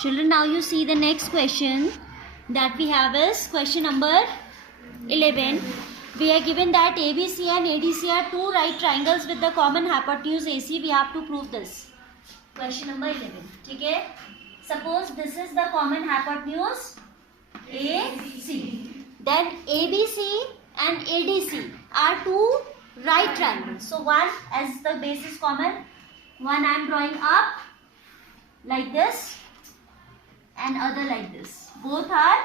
Children, now you see the next question that we have is question number 11. We are given that ABC and ADC are two right triangles with the common hypotenuse AC. We have to prove this. Question number 11. Okay? Suppose this is the common hypotenuse AC. Then ABC and ADC are two right triangles. So one as the base is common, one I am drawing up like this and other like this. Both are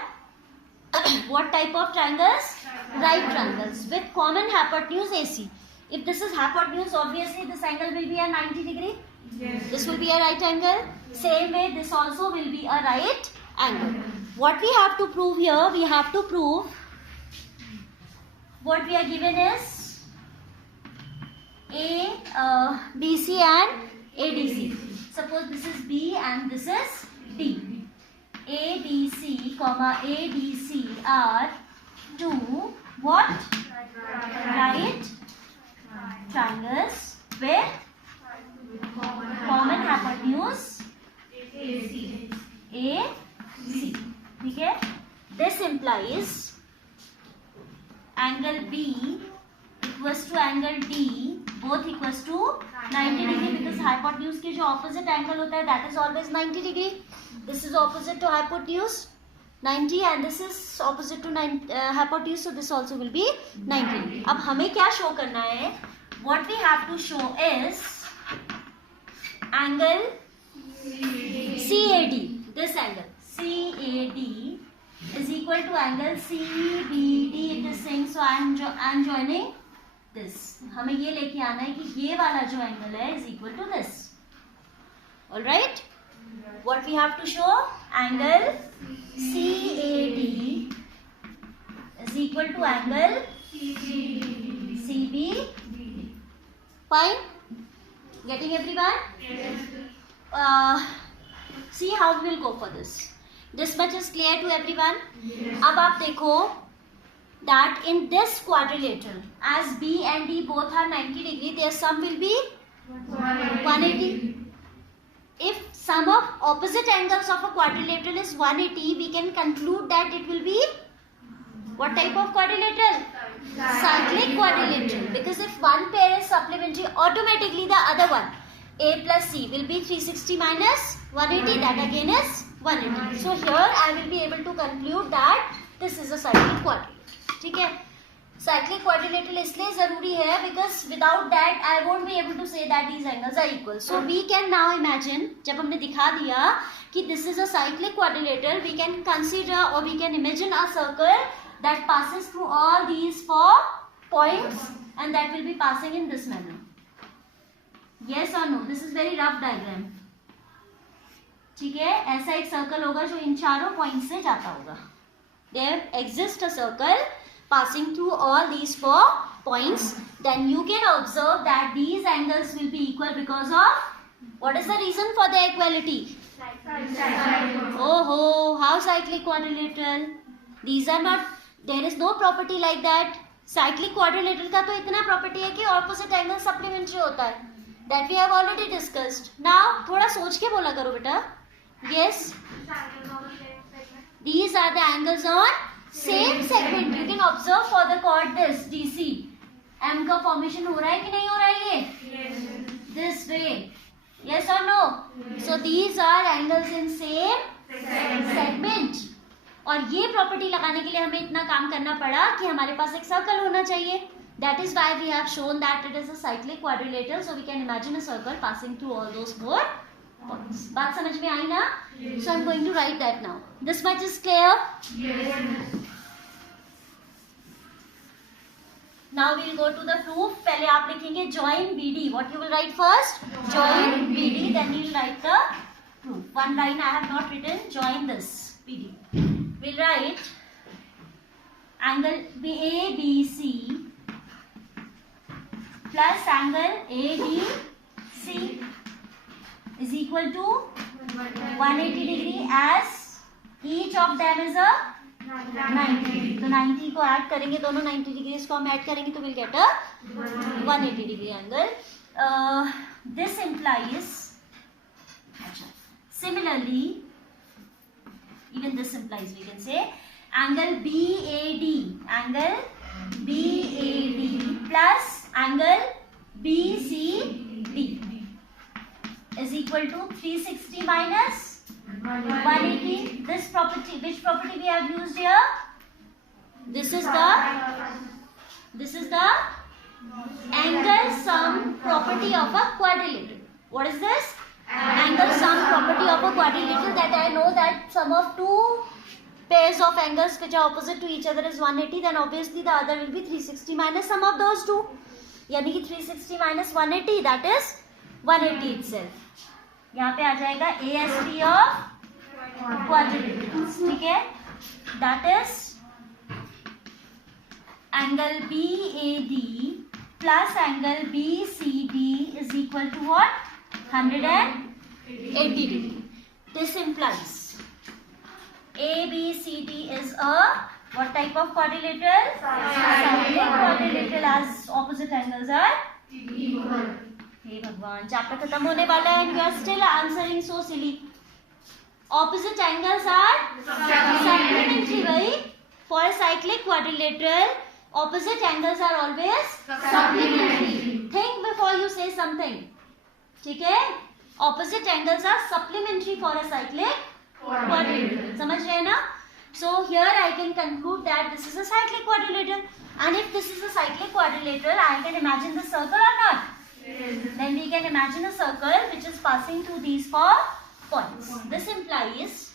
what type of triangles? Right triangles with common hypotenuse AC. If this is hypotenuse, obviously this angle will be a 90 degree. Yes. This will be a right angle. Same way this also will be a right angle. What we have to prove here, we have to prove what we are given is BC and ADC. Suppose this is B and this is D. ABC, ADC are two what? Right triangles with common hypotenuse AC. Okay? This implies angle B equals to angle D both equals to 90 degree because hypotenuse के जो opposite angle होता है that is always 90 degree. This is opposite to hypotenuse 90 and this is opposite to hypotenuse, so this also will be 90 degree. अब हमें क्या show करना है? What we have to show is angle CAD. This angle CAD is equal to angle CBD. It is saying so. I am joining this. हमें ये लेके आना है कि ये वाला जो angle है is equal to this. All right? What we have to show? Angle CAD is equal to angle CBD. Fine? Getting everyone? Yes. See how we will go for this. This much is clear to everyone? Yes. अब आप देखो that in this quadrilateral, as B and D both are 90 degree, their sum will be 180. If sum of opposite angles of a quadrilateral is 180, we can conclude that it will be what type of quadrilateral? Cyclic quadrilateral. Because if one pair is supplementary, automatically the other one, A plus C, will be 360 minus 180. That again is 180. So here I will be able to conclude that this is a cyclic quadrilateral. ठीक है? Cyclic quadrilateral इसलिए ज़रूरी है because without that I won't be able to say that these angles are equal. So we can now imagine, जब हमने दिखा दिया कि this is a cyclic quadrilateral, we can consider or we can imagine a circle that passes through all these four points and that will be passing in this manner. Yes or no? This is very rough diagram. ठीक है? ऐसा एक circle होगा जो इन चारों points से जाता होगा. There exists a circle passing through all these four points. Then you can observe that these angles will be equal because of what is the reason for the equality? Oh, how cyclic quadrilateral? These are not, there is no property like that. Cyclic quadrilateral का तो इतना property है कि opposite angle supplementary होता है. That we have already discussed. Now थोड़ा सोच के बोला करो बेटा. Yes. These are the angles on same segment. You can observe for the chord this DC. M का formation हो रहा है कि नहीं हो रहा है ये? Yes. This way. Yes or no? Yes. So these are angles in same segment. और ये property लगाने के लिए हमें इतना काम करना पड़ा कि हमारे पास एक circle होना चाहिए. That is why we have shown that it is a cyclic quadrilateral. So we can imagine a circle passing through all those four points. बात समझ में आई ना? Yes. So I am going to write that now. This much is clear? Yes. Now we will go to the proof. पहले आप लिखेंगे join BD. What you will write first? Join BD. Then you will write the proof. One line I have not written. Join this BD. We'll write angle ABC plus angle ADC is equal to 180 degree as each of them is a 90. तो 90 को add करेंगे, दोनों 90 degree को हम add करेंगे तो will get a 180 degree angle. This implies, similarly, then this implies we can say angle BAD, angle BAD plus angle BCD is equal to 360 minus 180. This property, which property we have used here? This is the angle sum property of a quadrilateral. What is this? Angle sum property of a quadrilateral, that I know that sum of two pairs of angles which are opposite to each other is 180, then obviously the other will be 360 minus sum of those two. यानी कि 360 minus 180, that is 180 itself. यहाँ पे आ जाएगा ASP of quadrilaterals. ठीक है? That is angle BAD plus angle BCD is equal to what? 180 degree. This implies ABCD is a what type of quadrilateral? Cyclic quadrilateral, as opposite angles are equal. हे भगवान, chapter खत्म होने वाला है and you are still answering so silly. Opposite angles are supplementary, भाई. For a cyclic quadrilateral, opposite angles are always supplementary. Think before you say something. ठीक है? Opposite angles are supplementary for a cyclic quadrilateral. समझ रहे हैं ना? So here I can conclude that this is a cyclic quadrilateral. And if this is a cyclic quadrilateral, I can imagine the circle or not? Yes. Then we can imagine a circle which is passing through these four points. This implies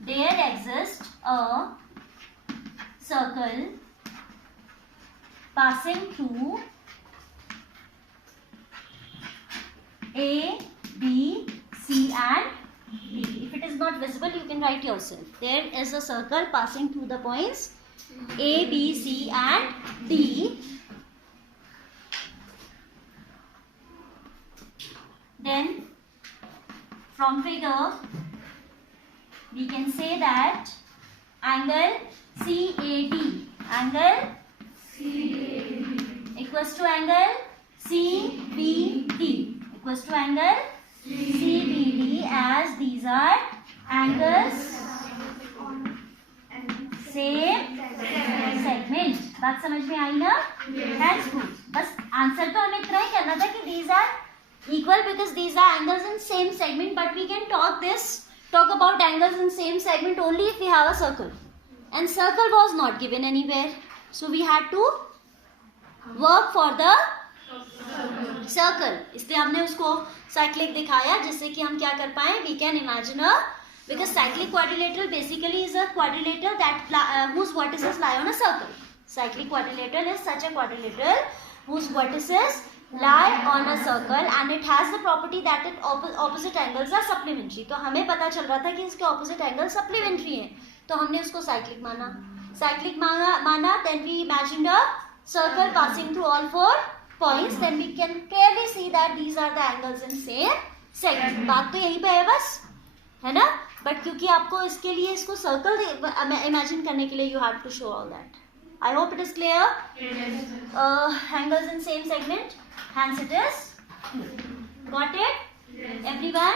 there exists a circle passing through A, B, C and D. If it is not visible, you can write yourself. There is a circle passing through the points A, B, C and D. Then from figure we can say that angle CAD equals to angle CBD equals to angle CBD, as these are angles same segment. बात समझ में आई ना? That's good. बस answer तो हमें इतना ही करना था कि these are equal because these are angles in same segment, but we can talk about angles in same segment only if we have a circle, and circle was not given anywhere, so we had to work for the circle. इसलिए हमने उसको cyclic दिखाया जिससे कि हम क्या कर पाए, we can imagine a, because cyclic quadrilateral basically is a quadrilateral that whose vertices lie on a circle. Cyclic quadrilateral is such a quadrilateral whose vertices lie on a circle and it has the property that it opposite angles are supplementary. तो हमें पता चल रहा था कि इसके opposite angles supplementary हैं, तो हमने उसको cyclic माना. Then we imagined a circle passing through all four points. Then we can clearly see that these are the angles in same segment. बात तो यहीं पे है बस, है ना? But क्योंकि आपको इसके लिए इसको circle imagine करने के लिए you have to show all that. I hope it is clear. Yes. Angles in same segment. Hence it is. Got it? Yes. Everyone?